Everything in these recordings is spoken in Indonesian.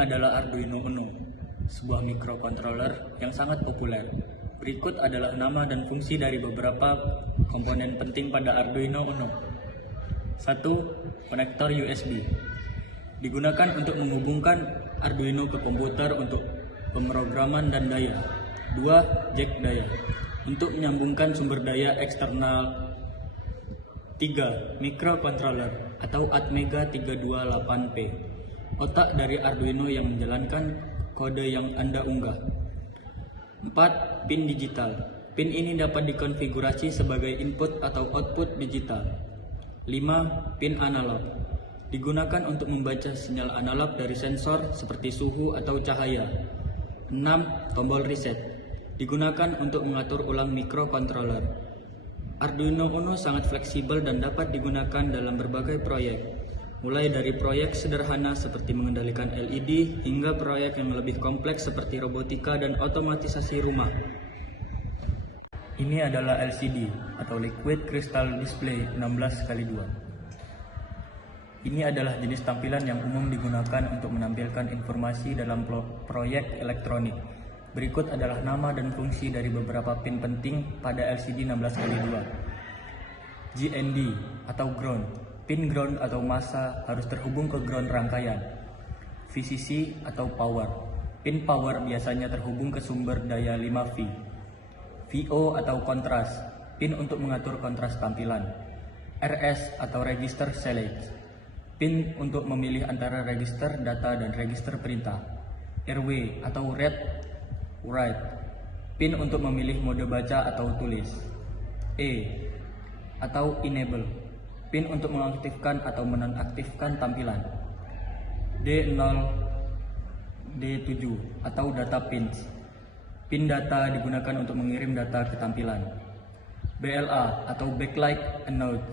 Ini adalah Arduino Uno, sebuah microcontroller yang sangat populer. Berikut adalah nama dan fungsi dari beberapa komponen penting pada Arduino Uno. 1. Konektor USB. Digunakan untuk menghubungkan Arduino ke komputer untuk pemrograman dan daya. 2. Jack daya. Untuk menyambungkan sumber daya eksternal. 3. Microcontroller atau Atmega 328P. Otak dari Arduino yang menjalankan kode yang Anda unggah. 4. Pin digital. Pin ini dapat dikonfigurasi sebagai input atau output digital. 5. Pin analog. Digunakan untuk membaca sinyal analog dari sensor seperti suhu atau cahaya. 6. Tombol reset. Digunakan untuk mengatur ulang microcontroller. Arduino Uno sangat fleksibel dan dapat digunakan dalam berbagai proyek. Mulai dari proyek sederhana seperti mengendalikan LED hingga proyek yang lebih kompleks seperti robotika dan otomatisasi rumah. Ini adalah LCD atau Liquid Crystal Display 16x2. Ini adalah jenis tampilan yang umum digunakan untuk menampilkan informasi dalam proyek elektronik. Berikut adalah nama dan fungsi dari beberapa pin penting pada LCD 16x2. GND atau ground. Pin ground atau massa harus terhubung ke ground rangkaian. VCC atau power. Pin power biasanya terhubung ke sumber daya 5V. VO atau kontras. Pin untuk mengatur kontras tampilan. RS atau register select. Pin untuk memilih antara register data dan register perintah. RW atau read write. Pin untuk memilih mode baca atau tulis. E atau enable. Pin untuk mengaktifkan atau menonaktifkan tampilan. D0, D7 atau data pins. Pin data digunakan untuk mengirim data ke tampilan. BLA atau backlight anode.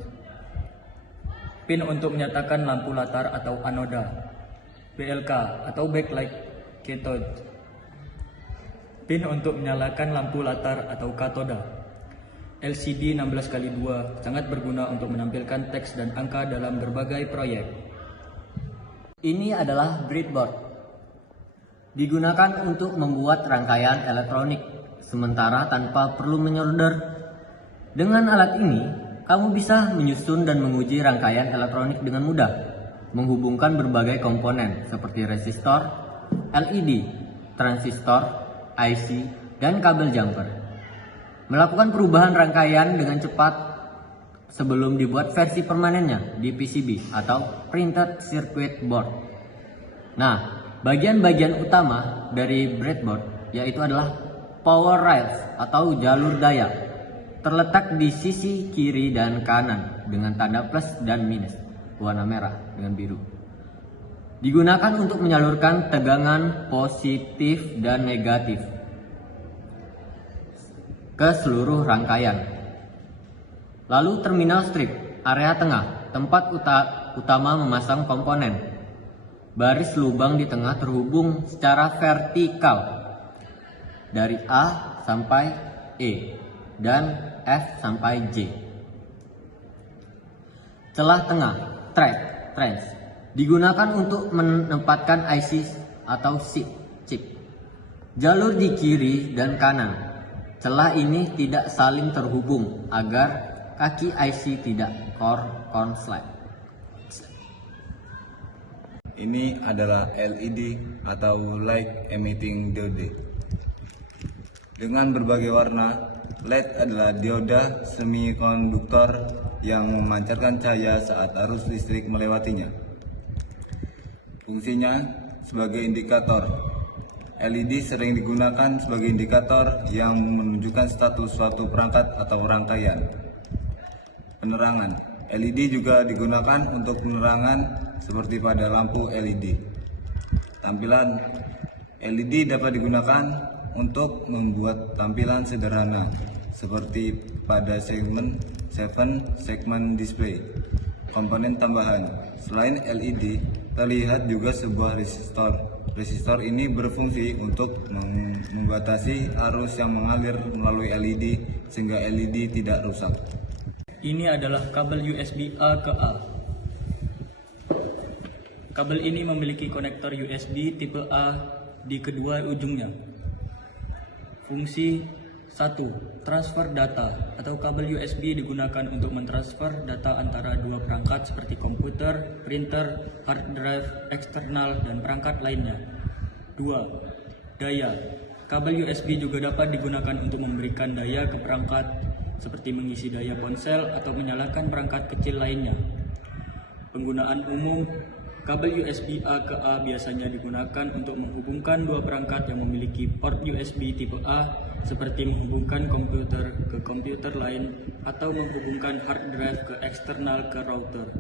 Pin untuk menyatakan lampu latar atau anoda. BLK atau backlight cathode. Pin untuk menyalakan lampu latar atau katoda. LCD 16x2 sangat berguna untuk menampilkan teks dan angka dalam berbagai proyek. Ini adalah breadboard. Digunakan untuk membuat rangkaian elektronik sementara tanpa perlu menyolder. Dengan alat ini, kamu bisa menyusun dan menguji rangkaian elektronik dengan mudah, menghubungkan berbagai komponen seperti resistor, LED, transistor, IC, dan kabel jumper. Melakukan perubahan rangkaian dengan cepat sebelum dibuat versi permanennya di PCB atau Printed Circuit Board. Nah, bagian-bagian utama dari breadboard yaitu adalah power rails atau jalur daya. Terletak di sisi kiri dan kanan dengan tanda plus dan minus, warna merah dengan biru. Digunakan untuk menyalurkan tegangan positif dan negatif ke seluruh rangkaian. Lalu terminal strip, area tengah, tempat utama memasang komponen. Baris lubang di tengah terhubung secara vertikal dari A sampai E dan F sampai J. Celah tengah, trench, digunakan untuk menempatkan IC atau chip. Jalur di kiri dan kanan. Celah ini tidak saling terhubung agar kaki IC tidak konslet. Ini adalah LED atau Light Emitting Diode. Dengan berbagai warna, LED adalah dioda semikonduktor yang memancarkan cahaya saat arus listrik melewatinya. Fungsinya sebagai indikator. LED sering digunakan sebagai indikator yang menunjukkan status suatu perangkat atau rangkaian. Penerangan. LED juga digunakan untuk penerangan seperti pada lampu LED. Tampilan. LED dapat digunakan untuk membuat tampilan sederhana seperti pada segmen 7 segment display. Komponen tambahan. Selain LED, terlihat juga sebuah resistor. Resistor ini berfungsi untuk membatasi arus yang mengalir melalui LED sehingga LED tidak rusak. Ini adalah kabel USB A ke A. Kabel ini memiliki konektor USB tipe A di kedua ujungnya. Fungsi 1. Transfer data atau kabel USB digunakan untuk mentransfer data antara dua perangkat seperti komputer, printer, hard drive, eksternal, dan perangkat lainnya. 2. Daya. Kabel USB juga dapat digunakan untuk memberikan daya ke perangkat seperti mengisi daya ponsel atau menyalakan perangkat kecil lainnya. Penggunaan umum. Kabel USB A ke A biasanya digunakan untuk menghubungkan dua perangkat yang memiliki port USB tipe A, seperti menghubungkan komputer ke komputer lain atau menghubungkan hard drive ke eksternal ke router.